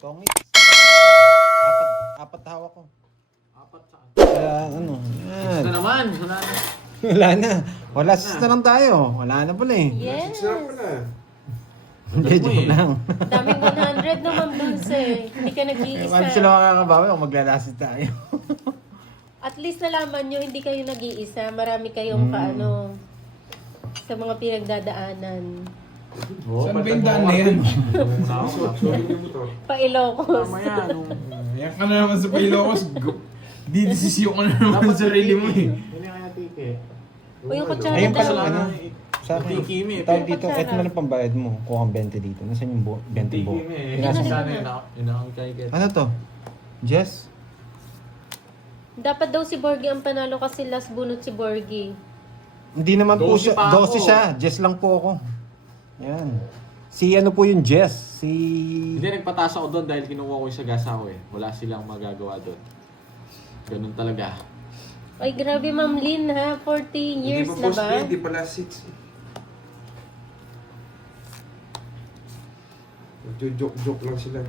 Tongit. Apat hawak ko. Apat sa akin. Kaya ano, yan. Na naman. Wala na. Wala na. Wala na lang tayo. Wala na pala eh. Yes. Sarap pala. Hindi, joke lang. Daming 100 naman Dulce. Hindi ka Paano nag-iisa. sila makakabawi kung maglalasit tayo? At least nalaman nyo, hindi kayo nag-iisa. Marami kayong kaano sa mga pinagdadaanan. Saan ba yung daan na yan? Pa-Ilocos. Tama yan. Yan ka na naman sa Pilocos. Didesisyon ka na naman sa sarili mo eh. Yun yung kaya tike. O yung kutsara Ayun pala, daw. ano? Sa akin. Tikimi. Tawag dito, eto na lang pambayad mo. Kuha kang 20 dito. Nasaan yung 20 bo? Tikimi eh. Pinasa- Sana yun ang kaya get. Ano to? Jess? Dapat daw si Borgie ang panalo kasi last bunot si Borgie. Hindi naman po 12 siya. pa ako. 12 siya. Jess lang po ako. Yan. Si ano po yung Jess? Si... Hindi, nagpataas ako doon dahil kinuha ko yung sagasa ko eh. Wala silang magagawa doon. Ganun talaga. Ay, grabe Ma'am Lynn ha. 14 years Hindi pa na post ba? pay, hindi pala 6. Nagjo-joke lang sila.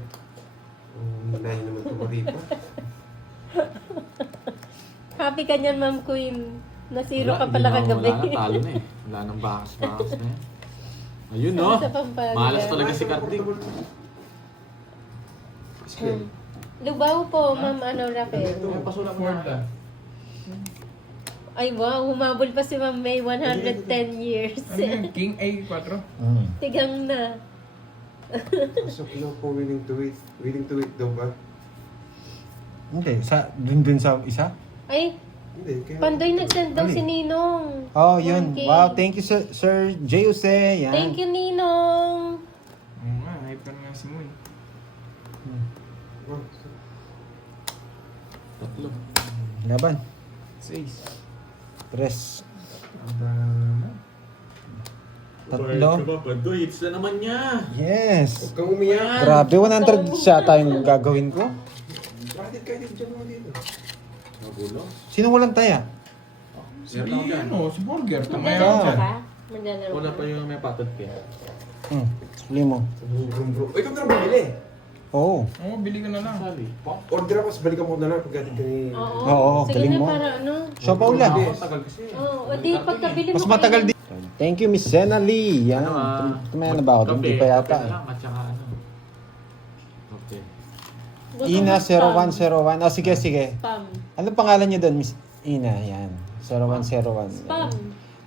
Nanahin naman tumaripa. Happy ka niyan, Ma'am Queen. Nasiro ka Wala, pala hindi na- kagabi. Wala na, talo na eh. Wala nang bakas-bakas na yan. Ayun no. Sa Pampanga. Malas talaga si Kartik. Hmm. Lubao po, Ma'am Raquel. Ay, pasula mo Fourth na. ah. Ay wow, humabol pa si Ma'am May 110 years. Ano yun? King A4? Tigang na. So, no po willing to wait. Willing to wait daw ba? Hindi. Dun sa isa? Ay, Hindi. Kaya... Pandoy nag-send daw Ano si eh? Ninong. Oh, yun. 1K. Wow, thank you Sir Jose. Yan. Thank you, Ninong. Oo nga, hyper nga si Moy. Oh, Tatlo. Laban. 6. Tres. Tatlo. Tatlo. Pandoy, hits na naman niya. Yes. Huwag kang umiyak. Grabe, 100 siya tayong gagawin ko. Bakit kayo dito mo dito? Magulo. Sino walang taya? Si ano, si Burger. Tamaya Maglalaro ka dyan. ka? Maglalaro Wala ka? pa yung may patot kaya. Huli mo. Bro. Ikaw na bumili. Oo. Oo, bili ka na lang. Sali. Order ako, balikan mo na lang pagdating ka ni... Oo, Sige galing na mo. para ano. Siya pa ula. Tagal kasi. Oo, o di pagkabili mo Mas matagal kayo. din. Thank you, Miss Sena Lee. Yan. Tumaya na ba ako? Hindi pa yata. Kape lang at saka ano. Okay. Gusto Ina mo 0101. Oh, sige, sige. Spam. Ano pangalan niyo doon, Miss Ina? Yan. 0101. Spam.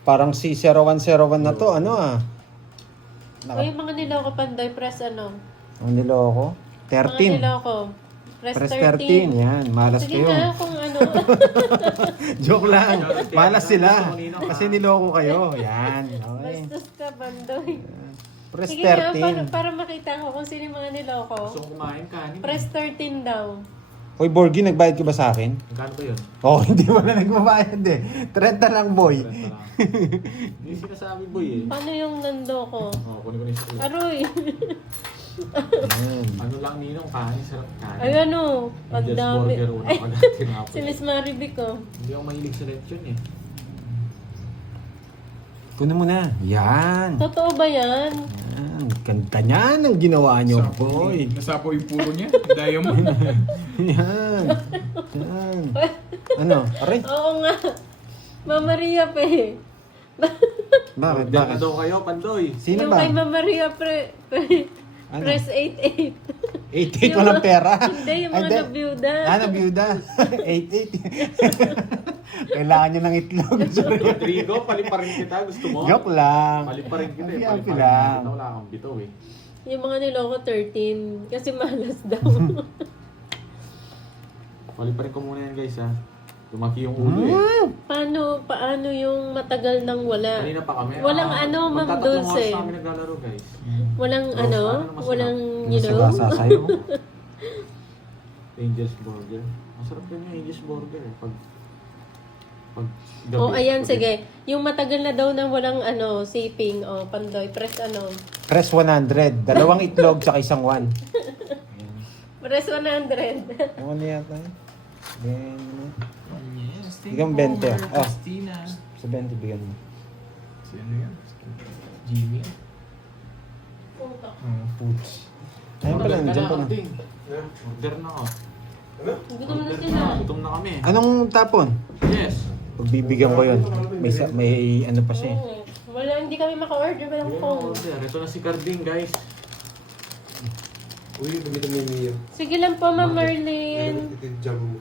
Parang si 0101 na to. Ano ah? O yung mga niloko Pandoy, press ano? Ang niloko? Mga 13. niloko. Press Press 13. 13. Yan. Malas Sige kayo. na kung ano. Joke lang. Malas sila. Kasi niloko kayo. Yan. Okay. Bastos ka, Pandoy. Press Sige nga, 13. para makita ko kung sino yung mga Gusto niloko. kong kumain kanin. Press 13 daw. Hoy, Borgie, nagbayad ka ba sa akin? Magkano ba yun? Oo, hindi mo na nagbabayad eh. 30 lang, boy. Renta lang. Hindi sinasabi boy eh. Paano yung nandoko? Oh, kunin ko na yung sakit. Aroy. Yan. Ano lang ninong kanin, sarap kanin. Ay ano, ang Just dami. burger, una Ay, pa natin tinapos. si Miss Marivic ko. Hindi ako mahilig sa lechon eh. Kunin mo na. Yan. Totoo ba yan? Yan. Ganyan ang ginawa niyo, boy. Nasapo yung puro niya. Diamond. Yan. Yan. Ano? Aray. Oo nga. Mama Maria pa eh. Bakit? Order na Bakit? daw kayo, Pandoy. Sino Yung ba? kay Mama Maria Ano? press 88. 88 walang pera. Hindi, yung mga nabiyuda. Nabiyuda. 88. Kailangan nyo ng itlog. Rodrigo, paliparin kita. Gusto mo? Joke lang. Paliparin kita eh. Happy Paliparin lang. kita. Wala kang bitaw eh. Yung mga niloko 13. Kasi malas daw. Paliparin ko muna yan guys ha. Lumaki yung ulo eh. Paano yung matagal nang wala? Kanina pa kami. Walang ano, Ma'am magtatatlong Dulce. oras kami naglalaro guys. Walang Oh, ano? paano masarap? Walang, you know? Masagasa sa'yo. Angel's Burger. Masarap din yung Angel's Burger eh. Pag gabi. Oh, ayan, sige. Yung matagal na daw na walang ano, siping, Pandoy, press ano. Press 100. Dalawang itlog sa isang 1. Press 100. Ano yata yun? Then, Yes. Bigyan mo 20, ah. Ah. Christina. sa 20 bigyan mo. Si ano yan? Jimmy. Puto. Puts. Ayun, pala, Order ka nandiyan na, pala. Arding. Ha? Order na ako. Ano? Gutom na Order sila. na, gutom na kami. Anong tapon? Yes. Pagbibigyan ko yun. May ano pa siya eh. Wala, hindi kami maka-order. Walang Yun, phone. order. Ito na si Carding, guys. Uy, bumita mo yung Mia. Sige lang po, Ma'am Marlene. Ito yung jam mo.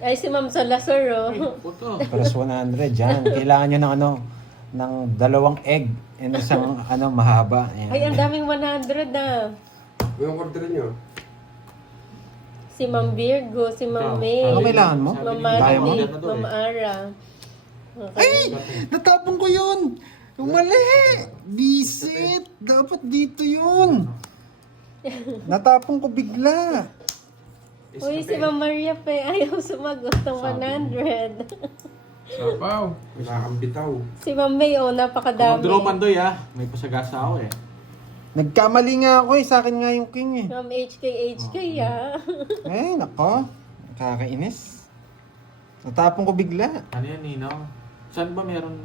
Ay, si Ma'am Salazar, Ay, oh. puto. Plus 100 yan. Kailangan nyo ng ano, ng 2 egg and isang ano mahaba. Ayan. Ay, ang daming 100 na. Yung order nyo. Si Ma'am Virgo, si Ma'am Ikaw. May, Ano kailangan mo? Ma'am Kaya mo? Marlene, Ma'am Ara. Ay! Natapon ko yun! Mali! Bisit! Dapat dito yun! Natapon ko bigla! Uy, si Ma'am Maria pa ayaw sumagot ng 100. Sapaw. Wala kang bitaw. Si Ma'am May, oh, Kung napakadami. mag-draw pandoy ah, may pasagasa ako eh. Nagkamali nga ako eh, sa akin nga yung king eh. Ma'am HK, ah. Ay, nako. Nakakainis. Natapon ko bigla. Ano yan, Ninong? Saan ba meron?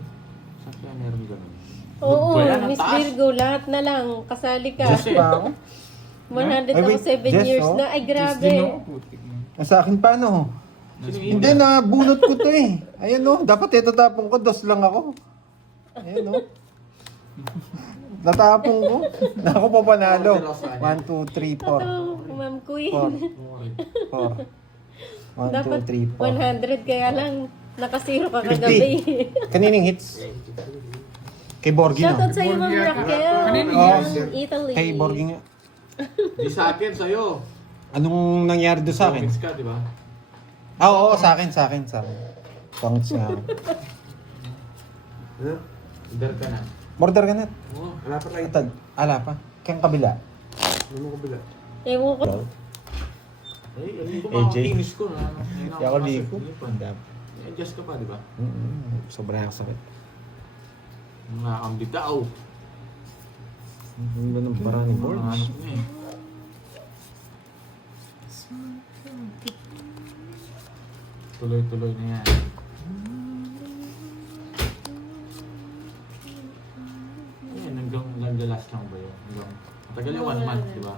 Saan kaya meron ganun? Oo, Ba yan, ang Miss taas? Virgo, lahat na lang. Kasali ka. Diyos eh. Pa ako. 100 Ay, ako, wait, 7 Jess, years oh. na. Ay, Kiss din grabe. ako, putik na. Sa akin pa no? Sino Hindi na, bunot ko to eh. Ayan no, dapat ito tapon ko, 2 lang ako. Ayan no. Natapon ko. Ako pa panalo. 1, 2, 3, 4. Ito, Ma'am Queen. 4. 1, Dapat 2, 3, 4. 100, kaya lang nakasiro ka kagabi. Kanining hits? Kay Borgi Shoutout no? sa iyo, Ma'am Raquel. Kanino yan? Italy. Kay Borgi nga. Di sa akin, sa'yo. Anong nangyari doon sa akin? Comics ka, di ba? Ah, oo, sa akin. Pangits nga. Ano? Order ka na. Border ka na. Oo. Wala pa kayo. Atag, ala pa. Kayang kabila. Ano mo kabila? Ewan ko. Ay, hindi ko AJ. makakinis ko na. Di ako liko. I-adjust ka pa, di ba? Sobrang yung sakit. Nakakambitaw. Ang ganda ng parang ni Borg. Mga anak niya eh. Tuloy-tuloy na yan. Ayan, hanggang last lang ba yun? Matagal yung 1 month, di ba?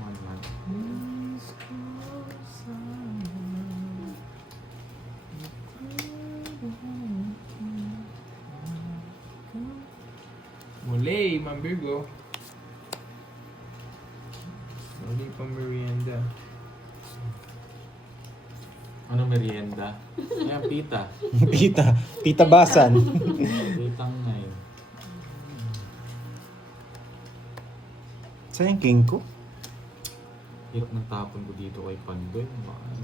1 month. Muli, Ma'am Virgo. Muli pang merienda. Ano merienda? Ayan, pita. Tita Basan. Pitang na yun. Saan yung king ko? Hirap ng tapon ko dito kay Pandoy.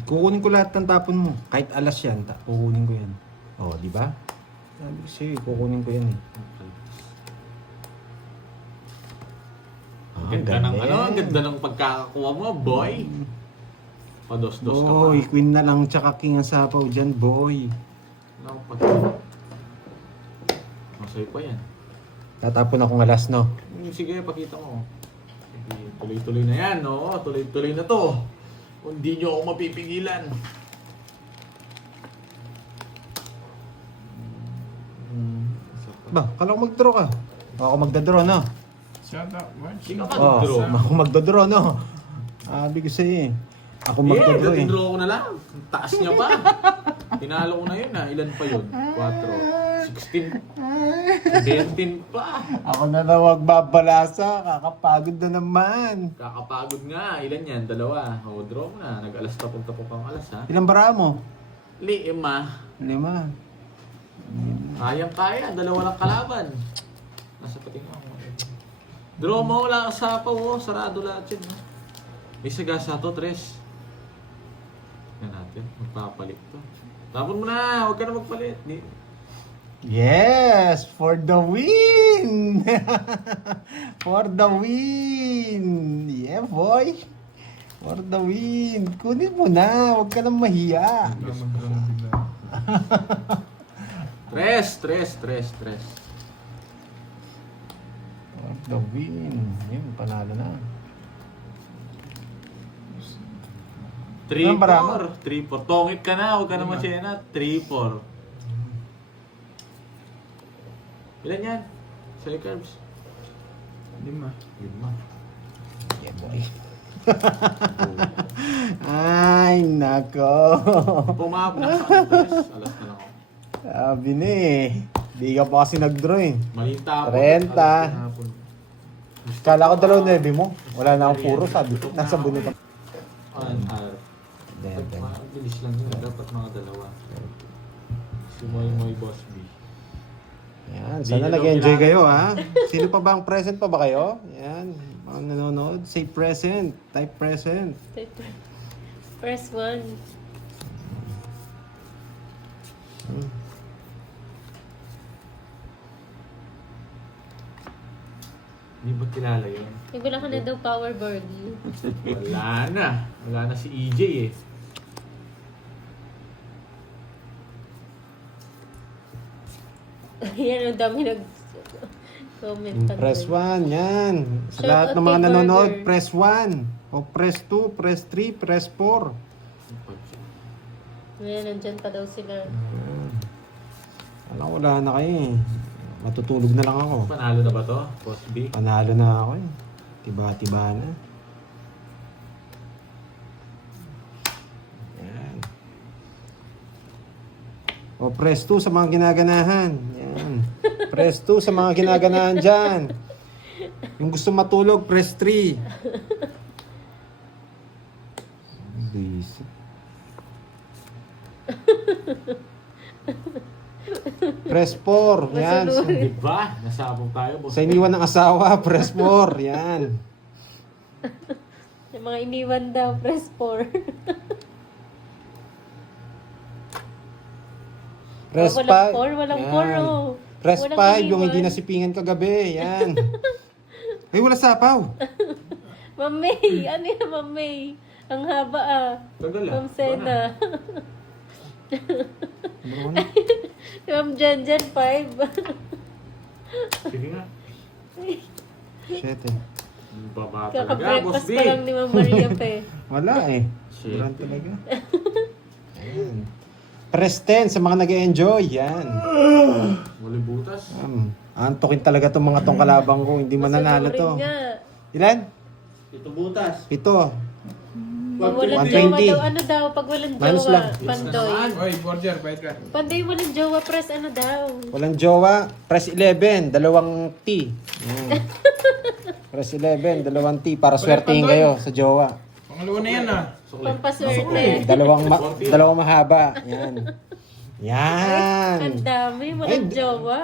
Kukunin ko lahat ng tapon mo. Kahit alas yan, kukunin ko yan. Oh, di ba? Sabi ko sa'yo, kukunin ko yan eh. Ang ganda ng ano, ang ganda ng pagkakakuha mo, boy. Pados-dos ka pa. Boy, queen na lang tsaka king ang sapaw dyan, boy. Ano, masaya pa yan. Tatapon akong alas, no? Sige, pakita mo. Sige, tuloy-tuloy na yan, no? Tuloy-tuloy na to. Kung di nyo ako mapipigilan. Ba, kala ko mag-draw ka. Ako magda-draw, no? Shout out, watch. Ikaw ka Oh, nag-draw. ako magda-draw, no? Sabi ko sa'yo eh. Ako magda-draw eh. draw ko na lang. Ang taas niya pa. Tinalo ko na yun, ha? Ilan pa yun? 4. 16. 17 pa. Ako na na magbabalasa. Kakapagod na naman. Kakapagod nga. Ilan yan? 2. O, draw mo na. Nag-alas tapong-tapong kang alas, ha? Ilang bara mo? 5. 5. Kayang-kaya. 2 lang kalaban. Nasa pating ako. Draw mo. Wala ka sapaw, oh. Sarado lahat yun, ha? May sagasa to, 3. Yan natin. Magpapalit to. Tapon mo na. Huwag ka na magpalit. Di. Yes! For the win! For the win! Yeah, boy! For the win! Kunin mo na! Huwag ka nang mahiya! Bigla mag-draw bigla. 3. For the win! Yun, panalo na. 3-4. 3-4. Tongit ka na. Huwag ka na masyena. 3-4. Ilan yan? Sa'yo, Curbs? 5. 5. Yeah, boy. Ay, nako. Pumapag na sa alas na lang ako. Sabi na eh. Di ka pa kasi nag-draw eh. Maling tapon. 30. Alas tinapon. Kala ko 2-9 mo. Wala na akong puro, sabi ko. Nasa bunot ako. Then. Bilis lang yun. Dapat mga dalawa. Si Moy Boss B. Yan, Di sana na daw nag-enjoy kailangan. kayo ha. Sino pa ba ang present pa ba kayo? Yan, mga nanonood. Say present. Type present. Press 1. Hindi ba kilala yun? Wala ka na daw power birdie. Wala na. Wala na si EJ eh. Yan, ang dami comment pa. Press 1, yan. Sa Shout lahat out ng mga kay nanonood, Burger. press 1. O press 2, press 3, press 4. Ayan, nandyan pa daw sila. Alam, wala na kayo eh. Matutulog na lang ako. Panalo na ba to? Boss B? Panalo na ako eh. Tiba-tiba na. Yan. O press 2 sa mga ginaganahan. Yan. Press 2 sa mga ginaganahan dyan. Yung gusto matulog, press 3. Busy. Press 4. Yan. Masunod. Diba? Nasabog tayo, boss. Sa iniwan ng asawa, press 4. Yan. Yung mga iniwan daw, press 4. Press 5. Walang 4, walang 4 oh. Press Walang 5, yung iniwan. hindi nasipingan kagabi. Yan. Ay, wala sapaw. Ma'am May, ano yan, Ma'am May? Ang haba ah. Tagal ah. Ma'am Sena. Bro, Ma'am Jen 5. Sige nga. shit eh. Baba talaga, boss Kaka-breakfast B. pa lang ni Ma'am Maria pa eh. Wala eh. Shit. Wala talaga. Ayan. Press 10 sa mga nag-enjoy. Yan. Walang butas. Antokin talaga tong mga tong kalabang ko. Hindi mananalo to. Masunurin nga. Ilan? Ito butas. 7. Pag walang 120. jowa daw, ano daw? Pag walang Minus jowa, lang. pandoy. Oy, Borger, bayad ka. Pandoy walang jowa, press ano daw? Walang jowa. Press 11. 2 T. Yan. Press 11. 2 T. Para swertihin kayo sa jowa. Pangalawa na yan ah. Sukli. Pampaswerte. Dalawang mahaba. Yan. Yan. Ang dami, walang Ay, jowa.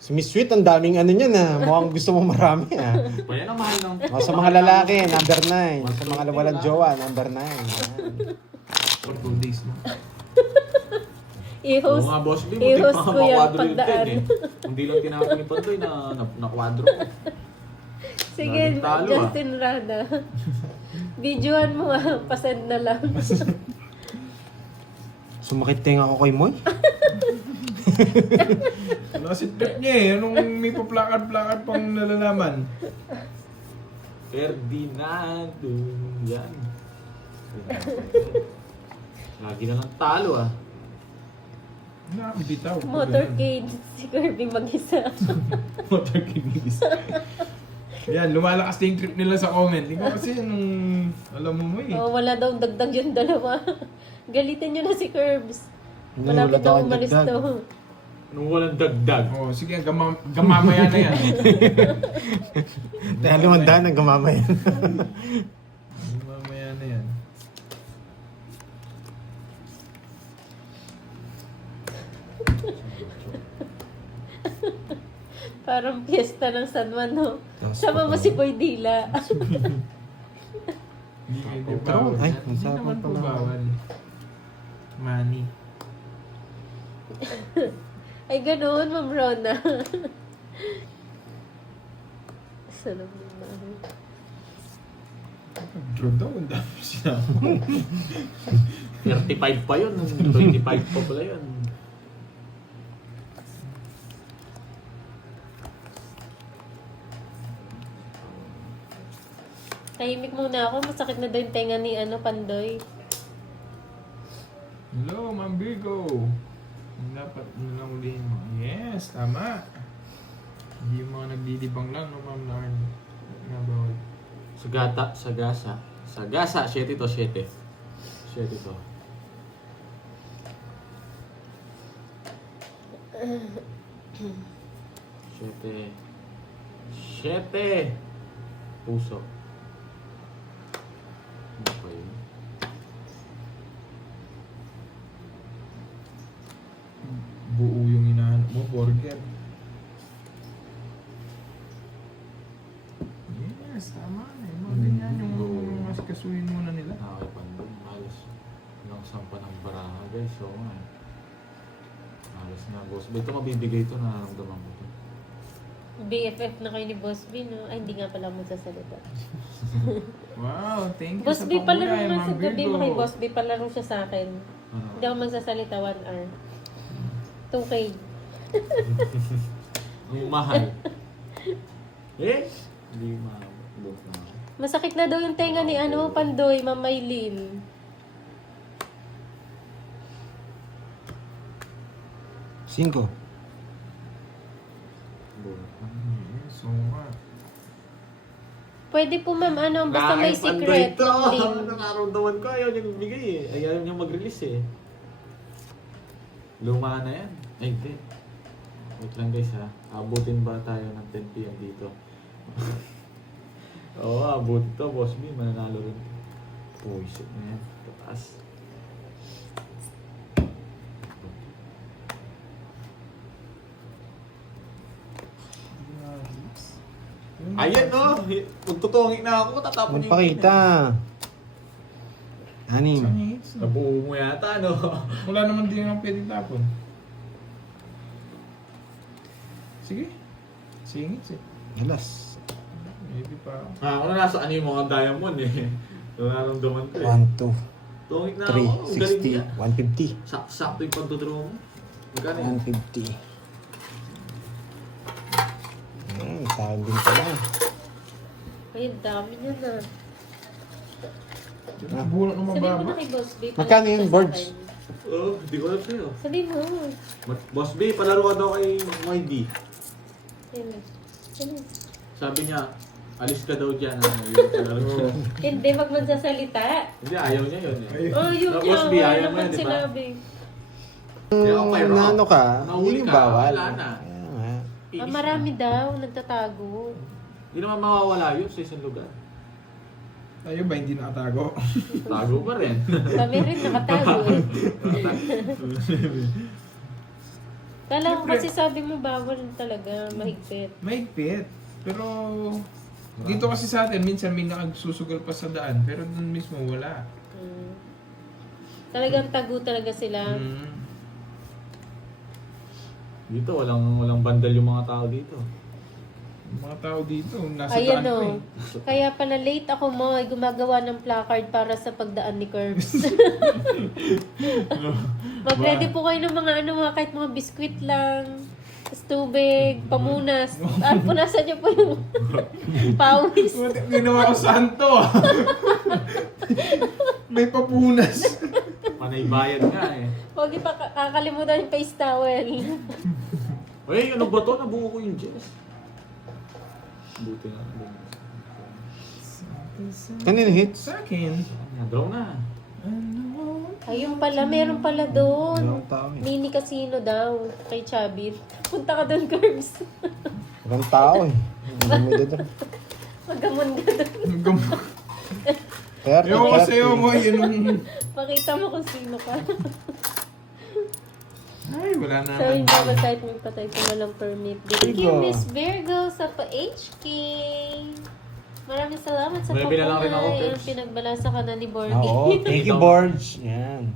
Si Miss Sweet, ang daming ano niyan ah. Mukhang gusto mo marami ah. Pa yan ang mahal ng... O, sa mga lalaki, number 9. Sa mga walang jowa, number 9. Yan. For 2 days na. Oo I-host, nga, boss B. i-host Muntik ko pa yan makwadro yun pagdaan. din eh. Hindi lang tinapon ni Pantoy na kwadro ko. Sige, Daming talo, ah. Justin Rada. Videoan mo ah, pasend na lang. Sumakit tenga ako kay Moy. Wala si trip niya eh. Anong may pa-plakad-plakad pang nalalaman? Ferdinando. Yan. Lagi na lang talo ah. Nakakabitaw. Motorcade, si Kirby mag-isa. Motorcade. Yan, lumalakas na yung trip nila sa comment. Ikaw kasi nung alam mo mo eh. Oh, wala daw dagdag yung dalawa. Galitin nyo na si Curbs. Wala Malapit daw daw ang umalis dagdag. to. Nung walang dagdag. Oh, sige, gamamaya na yan. Dahil 500 ang gamamay. Gamamaya na yan. Parang piyesta ng San Juan, no? Tapos Sama mo pa- si Boy Dila. Hindi pwede Ikaw, bawal. ay, Hindi masarap naman ang po pala. bawal. Money. Ay, ganoon, Ma'am Rona. Sarap naman. Draw daw, ang dami siya. 35 pa yun. 25 pa pala yun. Tahimik muna ako. Masakit na daw yung tenga ni Pandoy. Hello, Ma'am Virgo. Dapat lang ulihin mo. Yes, tama. Hindi yung mga nagdidibang lang, no, Ma'am Lauren. Nga bawal. Sagasa, 7 to, 7. 7 to. Siyete. Puso. Ano pa yun? Buo yung inahanap mo, burger. Yes, tama na. Mga ganyan yung mas kasuhin muna nila. Nakakipandong. Halos lang sampa ng baraha guys. So, halos na boss. Ito mabibigay ito, nararamdaman ko ito. BFF na kayo ni Boss B, no? Ay, hindi nga pala magsasalita. Wow, thank you Boss sa B, palaro pangulay, na Ma'am sa gabi mo Virgo. kay Boss B, palaro siya sa akin. Ano? Hindi ako magsasalita 1 hour. 2K. Ang mahal. Hindi maabot na. Masakit na daw yung tenga ni Pandoy, Ma'am Maylin. 5. So nga. Pwede po ma'am, basta may secret. Link. Nararamdaman ko, ayaw niyang bigay eh. Ayaw niyang mag-release eh. Luma na yan. Ay, hindi. Wait lang guys ha. Abutin ba tayo ng 10 PM dito? Oo, abutin to. Boss B, mananalo rin. Puisit na yan. Tataas. Ayan no! Magtutungi na ako, tatapon yung Magpakita. 6. Isang hits. Nabuo mo yata, no? Wala naman din ang pwedeng tapon. Sige. Singits eh. Alas. Maybe pa. Ako na nasa ano yung mga diamond eh. Nararamdaman ko eh. 1, 2, Tungik na 3, ako. Ang galing niya. 60, 150. Sakto yung pagtudraw mo. Magkano yun? 150. Saan din pala. Ay, dami niya na. Bulak na Sabihin mo mababa. na kay Boss B. Magkano palaro yung siya sa boards? akin. Oo, di ko alam sa'yo. Sabihin mo. Boss B, palaro ka daw kay YD. Ayun. Sabi niya, alis ka daw dyan. Ano, yung palaro siya. Hindi, wag magsasalita. Hindi, ayaw niya yun eh. Oh, yun Na, niya. Boss B, Wala ayaw mo naman yan, di ba? sinabi. Kaya ako kayo, Na ano ka, Nahuli yun yung ka, bawal. wala na. Kaya nga. Marami daw, nagtatago. Hindi naman mawawala yun sa isang lugar. Tayo ba hindi nakatago? Tago pa rin. Kami rin nakatago eh. Kala ko kasi sabi mo bawal talaga, mahigpit. Mahigpit. Pero dito kasi sa atin, minsan may nakagsusugal pa sa daan. Pero dun mismo wala. Mm. Talagang tago talaga sila. Dito, walang bandal yung mga tao dito. Yung mga tao dito, nasa Ayan daan pa o. eh. Kaya pala late ako mo ay gumagawa ng placard para sa pagdaan ni Curbs. Mag-ready po kayo ng mga kahit mga biskwit lang. Tapos tubig, pamunas. Punasan niyo po yung pawis. Ginawa ko santo. May papunas. Panay bayad nga eh. Huwag pa kakalimutan yung face towel. Uy, ano ba to? Nabuo ko yung Jess. Buti na. Kanino hits? Sa akin. Draw na. Ayun pala, meron pala doon. Walang tao eh. Mini casino daw kay Chabit. Punta ka doon, Curbs. Walang tao eh. Hindi mo doon. Magamon ka doon. 30, Ewan ko sa'yo mo, yun yung... Pakita mo kung sino ka. Ay, wala na. So, yung bawal kahit magpatay sa walang permit. Thank you, Virgo. Miss Virgo, sa pa-HK. Maraming salamat sa May bilang rin ako, pakulay. Curbs. Pinagbalasa ka na ni Bordy. Oo, thank you, Borge. Yan.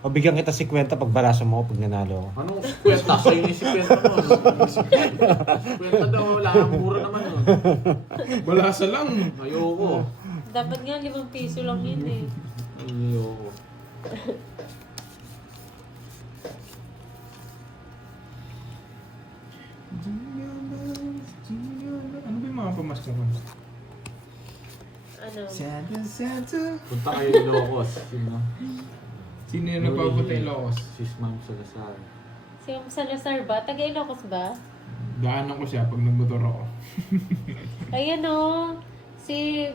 O bigyan kita 50 pag baraso mo pag nanalo ako. Anong kwenta? Sa'yo yung 50 mo. 50 daw, wala. Mura naman yun. Wala sa lang. Ayoko. Dapat nga 5 piso lang yun eh. Ayoko. Ano ba yung mga pamasko ko? Ano? Santa, Santa. Punta kayo ni Locos. Sino? Sino yung nagpapatay Locos? Si Ma'am Salazar. Si Ma'am Salazar ba? Taga-Ilocos ba? Daanan ko siya pag nagmotor ako. Ayan o. Si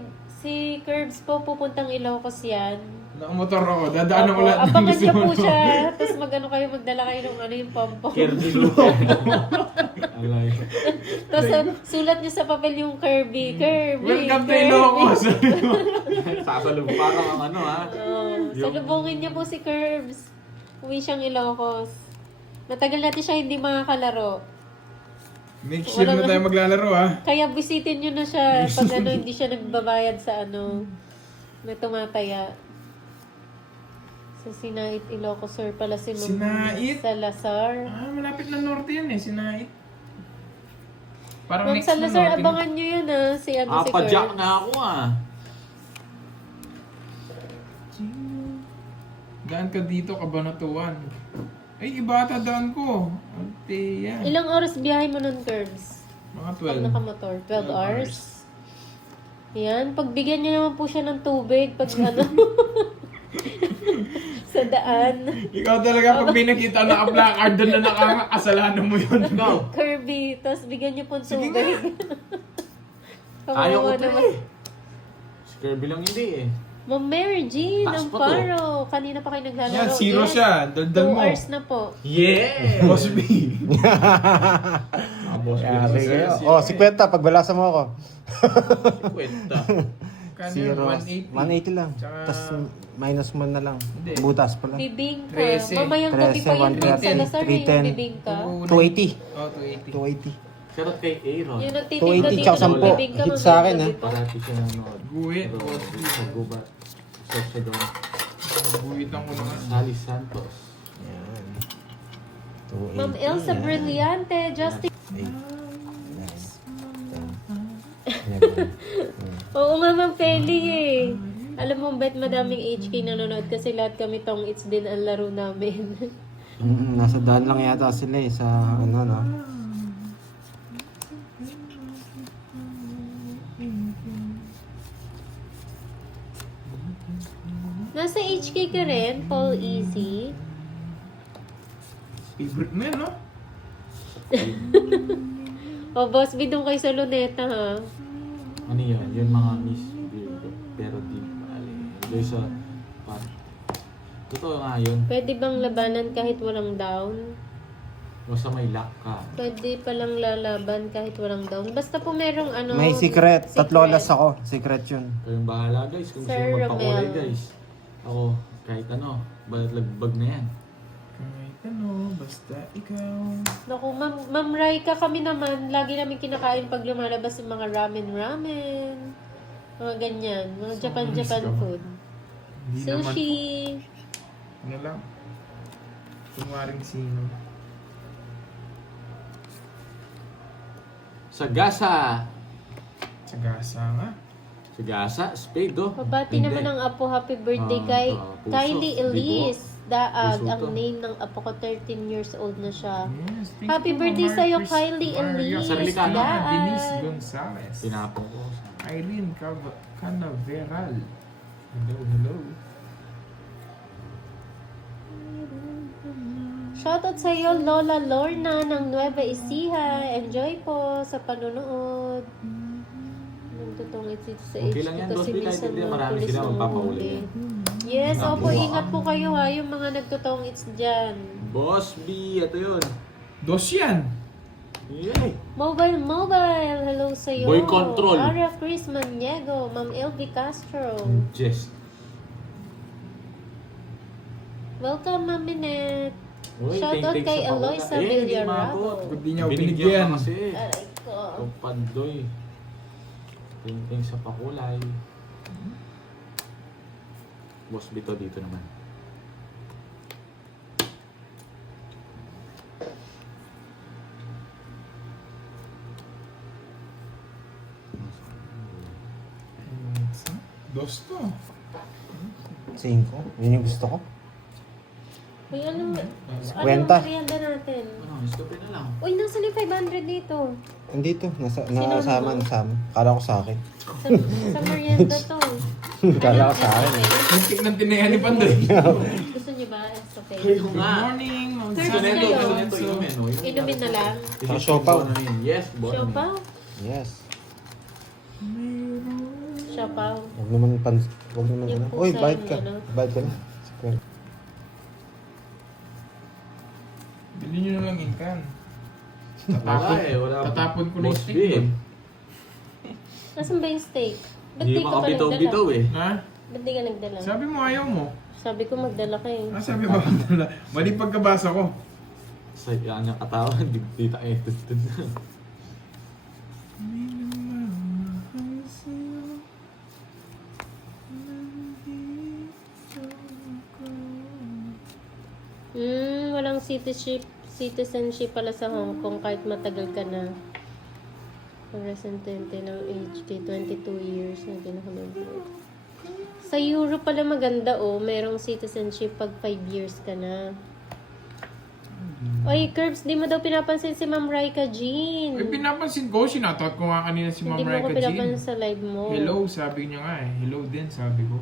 Curbs po pupuntang Ilocos yan. Nakamotor ako. Dadaanan ko Opo, lahat ng abangan gusto niyo mo. po siya. Tapos magdala kayo ng yung pompom. Kirby Lupin. Alay. Tapos sulat niyo sa papel yung Kirby. Kirby. Welcome to Kirby. Ilocos. Sasalubong. Parang ang ano ha. Salubungin niyo po si Curbs. Uwi siyang Ilocos. Matagal natin siya hindi makakalaro. Make sure na tayo maglalaro ha. Kaya bisitin niyo na siya pag hindi siya nagbabayad sa na tumataya. Sa Sinait, Ilocos Sur pala si Ma'am Sinait? Salazar. Ah, malapit na norte yan eh. Sinait. Parang Ma'am next na Salazar, norte. abangan niyo yun si si Padyak Curbs. na ako ah. Daan ka dito, Kabanatuan. Ay, iba ata daan ko. Ante, yan. Ilang oras biyahe mo nun, Curbs? Mga Pag 12. nakamotor, 12 12 hours. Yan, pagbigyan niyo naman po siya ng tubig pag sa daan. Ikaw talaga pag may nakita na ka-placard doon na nakakasalanan mo yun. Ikaw. Kirby, tapos bigyan niyo po ng Sige tubig. Ayaw ko Kawawa ito naman. eh. Si Kirby lang hindi eh. Ma'am Mary Jean, Taas ang pa to. paro. Kanina pa kayo naglalaro. Yan, zero siya. Daldal 2 mo. hours na po. Yeah! Boss B. Boss Yari kayo. Oh, 50 pag balasa mo ako. Kwenta. Kano Zero. 180. 180 lang. Tsaka- Tapos minus mo na lang. Hindi. Butas pala. Bibingka. 13. Mamayang gabi pa yun. 13, Sa Lazar na yung 310. bibingka. 280. Oh, 280. 280. Shoutout kay Aaron. Yun ang titinda 280 dito tsaka ng 10. bibingka. Hit mamayang sa akin, gabi ha? pa. Parati siya nanonood. Guhit. Pero sa gubat. Search siya doon. Buhitan ko naman. Sally Santos. Yan. 280. Ma'am Elsa yan. Brillante, Justin. 8, 9, 10. Oo nga, Ma'am Feli eh. Alam mo, bet madaming HK nanonood kasi lahat kami tong it's din ang laro namin. Nasa daan lang yata sila eh sa ano no. Nasa HK ka rin, Paul Easy. Favorite mo yan, no? O, Boss B, doon kayo sa Luneta, ha? Ano yun? Yung mga Miss Virgo. Pero di bali. Doon sa... Totoo nga yun. Pwede bang labanan kahit walang down? Basta may luck ka. Pwede palang lalaban kahit walang down. Basta po merong ano... May secret. Tatlo alas ako. Secret yun. Kayong bahala guys. Kung gusto Sir nyo magpakulay Romel. guys. Ako, kahit ano. Balat lagbag na yan. Kahit ano, basta ikaw. Naku, Ma'am Raika, kami naman, lagi namin kinakain pag lumalabas yung mga ramen. Mga ganyan. Mga Japan food. Hindi naman. Sushi. Ano lang? Tumaring sino. Sagasa. Sagasa nga. Sagasa. Spade oh. Pabati Hindi. naman ang apo, happy birthday kay puso. Kylie Elise Daag. Puso Ang to. name ng apo ko, 13 years old na siya. Yes, thank Happy you, birthday Ma'am sa'yo, Chris Kylie Maria Elise Sarili ka, no? Daag. Denise Gonzalez. Tinapong ko. Irene Canaveral. Hello, hello. Shoutout sa iyo, Lola Lorna ng Nueva Ecija. Enjoy po sa panonood. Nagtutungit dito sa Okay HQ lang yan, kasi Dosby, kahit minsan hindi, mga marami pulis sila ng magpapahuli. Yes, Naku, opo, ingat po kayo ha, yung mga nagtutungits dyan. Boss B. Ito yun. Dos yan. Yay. Mobile, hello sa iyo. Boy Control. Ara Chris Maniego, Ma'am Elvie Castro. Jess. Welcome, Ma'am Minette. Uy, Shoutout ting-ting kay sa pakula. Eloisa Hindi Villarabo. maabot. Ba't di niya ako Binigyan binigyan? ka kasi. Aray ko. Kapadoy. Ting-ting sa pakulay. Boss Bito dito naman. Dos to. 5. Yun yung gusto ko. Uy, anong Kwenta. merienda natin? Ano, iskapin na lang. Uy, nasa ni 500 dito. Andito. Sino Nasama. Kala ko sa akin. Sa merienda to. Kala ko sa akin. Muntik ng tinayan ni Pandoy. Gusto niyo ba? It's okay. Kayo Good nga. morning, Ma'am Thursday Gusto nito, kayo. gusto nito, inumin. No? Inumin na lang. Siopaw. Yes, bono Siopaw? yun. Yes. Siya pa. Huwag naman huwag naman Yung ano. pusa Uy, yung bayad ka. ano. Bayad ka na. Sige. Bili nyo na lang inkan. Wala eh, wala. Tatapon ko na yung Boss steak B eh. doon. Nasaan ba yung steak? Ba't Hindi di ka pa makabitaw-bitaw nagdala? eh. Ha? Ba't di ka nagdala? Sabi mo ayaw mo. Sabi ko magdala ka eh. Ah, sabi ba magdala? Mali pagkabasa ko. Sa yan yung katawan, di tayo tutun. Walang citizenship pala sa Hong Kong kahit matagal ka na. Residente ng age kay 22 years na pinaka-member. Sa Europe pala maganda merong citizenship pag 5 years ka na. Oy, Curbs, di mo daw pinapansin si Ma'am Raika Jean. Ay, pinapansin ko. Sinatot ko nga kanina si Ma'am Hindi mo ko Raika Jean. pinapansin sa live mo. Hello, sabi niya nga eh. Hello din, sabi ko.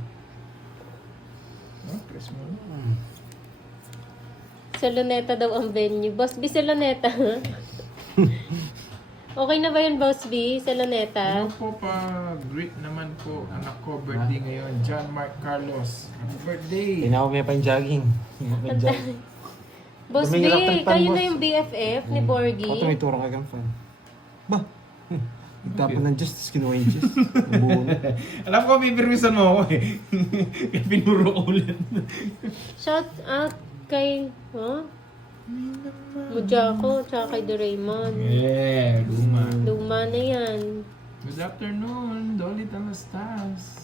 Oh, press mo. Sa Luneta daw ang venue. Boss B, sa Luneta. Okay na ba yun, Boss B? Sa Luneta? Ano po pa, great naman po. Anak ko, birthday ngayon. John Mark Carlos. Happy birthday. Tinawag niya pa yung jogging. Boss B, Tumingin lang kayo boss. na yung BFF ni Borgie. Ako may turang kagang fan. Ba? Nagtapon ng Diyos, tapos kinuha yung Diyos. Nabuo na. Alam ko, bibirmisan mo ako eh. Kaya pinuro ko ulit. Shout out kay, Mujako, tsaka kay Doraemon. Yeah, luma. Luma na yan. Good afternoon, Dolly Talastas.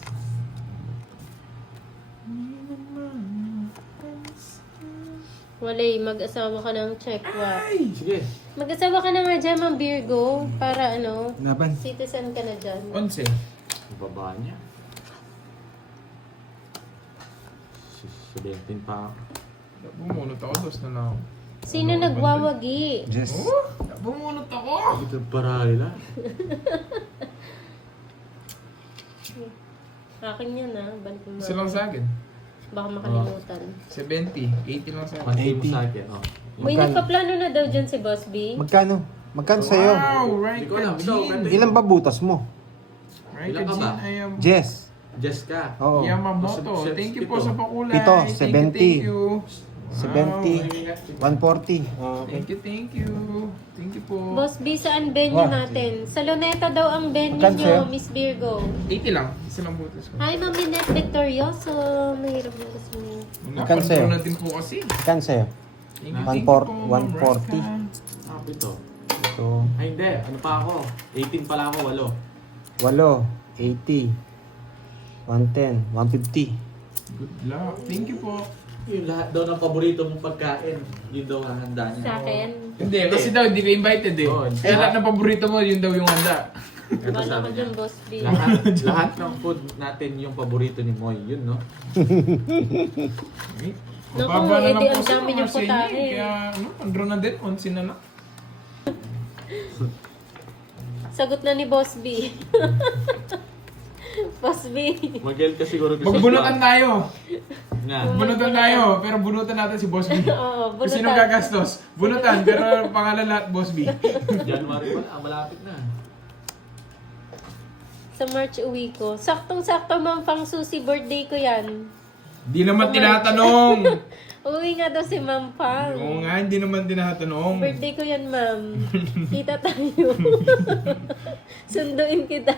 Walay, mag-asawa ka ng Chekwa. Sige. Mag-asawa ka na nga dyan, Ma'am Virgo. Para Laban. citizen ka na dyan. 11. Baba niya. 17 pa. Bumunot ako, dos na lang ako. Sino nagwawagi? Jess. Oh, bumunot ako! Ito parali lang. Akin yan balik mo. Isa lang sa akin. Baka makalimutan. 70. 80 lang sa akin. Pati mo 80. sa akin, oh. Uy, nagpaplano na daw dyan si Boss B. Magkano? Magkano sa'yo? Wow, right Hindi ko alam. Ikaw, Jean. ganda. Ilan ba butas mo? Right Ilan ka ba? Jean, I am Jess. Jessica. Oo. Yamamoto. Thank you po sa pakulay. Ito, Thank 70. you. 70. 140. Thank you, thank you. Thank you po. Boss B, saan venue What? natin? Sa Luneta daw ang venue Magkano sa'yo? nyo, Miss Virgo. 80 lang. Isa lang butas ko. Hi, Ma'am Lynette Victorioso. Mahirap na kasi mo. Wala, Magkano sa'yo? control natin po kasi. Magkano sa'yo? Thank you, thank you po, Ma'am 140. Rafa. Ah, ito. Ito. Ay, hindi. Ano pa ako? 18 pala ako, 8. 8. 80. 110. 150. Good luck. Thank you po. Yung lahat daw ng paborito mong pagkain, yun daw ang handa niya. Sa akin. Hindi, kasi daw hindi ka invited eh. Oo. Kaya lahat ng paborito mo, yun daw yung handa. Ito Wala sabi ka niya. dyan, Boss B. Lahat ng food natin yung paborito ni Moy, yun no? Naku, Mababa na lang edi po ang sa dami mga niyong sa inyo. putahe. Kaya, control na din. 11 na lang. Sagot na ni Boss B. Boss B. Magel ka siguro gusto. Magbunutan tayo. Na. Bunutan tayo, pero bunutan natin si Boss B. Oo, Kung sino bunutan. gagastos. Bunutan, pero pangalan lahat Boss B. January pa na, malapit na. Sa March uwi ko. Saktong-sakto, Ma'am Pang Susi, birthday ko yan. Di naman tinatanong. Uwi nga daw si Ma'am Pang. Oo nga, hindi naman tinatanong. Birthday ko yan, Ma'am. Kita tayo. Sunduin kita.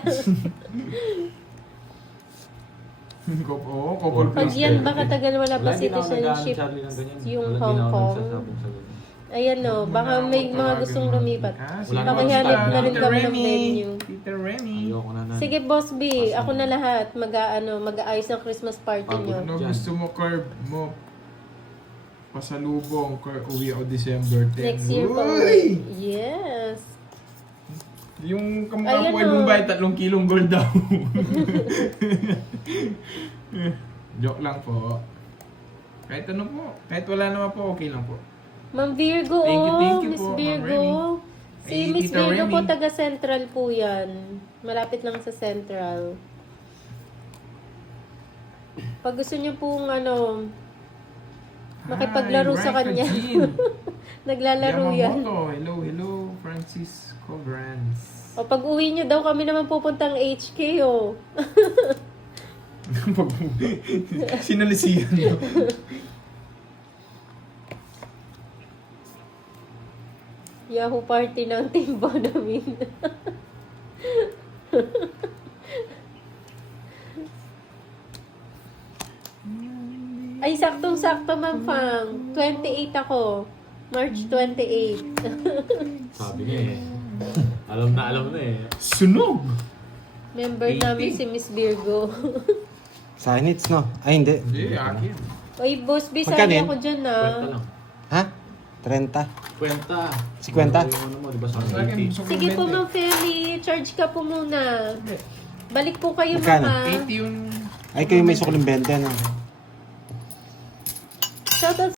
Oo, couple Pag plus. yan ba katagal wala pa Lagi na ako citizenship nag-Charlie ng ganyan. yung Wala, Hong di na ako Kong. nagsasabong sa ganyan. Ayan baka may mga gustong lumipat. Wala Pakihanap na rin Tita kami ng Remy. venue. Tita Remy. Ayoko na na. Sige, Boss B. Ako na lahat. Mag-aayos ng Christmas party Pagod nyo. Ano Dyan. gusto mo, Curb mo? Pasalubong, Curb, uwi ako December 10. Next year pa. Uy! Yes. Yung kamukha Ayan po ay o. Mumbai, 3 kilong gold daw. Joke lang po. Kahit ano po. Kahit wala naman po, okay lang po. Ma'am Virgo, Thank you Miss po, Ma'am Virgo. Si Ay, Miss Tita Virgo Remy. po, taga Central po yan. Malapit lang sa Central. Pag gusto niyo pong makipaglaro Hi, sa Raika kanya. Jean. Naglalaro yan. Yamamoto. Hello, hello. Francisco Brands. O pag uwi nyo daw kami naman pupuntang HK, oh. Sinalisiyan mo. Yahoo party ng Team Bonamin. Ay, saktong-sakto, Ma'am Fang. 28 ako. March 28. Sabi niya eh. Alam na eh. Sunog! Member 80. namin si Miss Virgo. Sa akin, it's no. Ay, hindi. Hindi, akin. Oy, Boss B, Magkano sali yun? ako dyan, Kwenta ah. lang. Ha? 30. Kwenta. 50? Yung ano mo, di ba sa Sa akin, 80? gusto ko Sige po, 20. Ma'am Feli. Charge ka po muna. Balik po kayo, Magkano? Ma'am. ah. 80 yung... Ay, kayo may sukling 20, no? Shoutout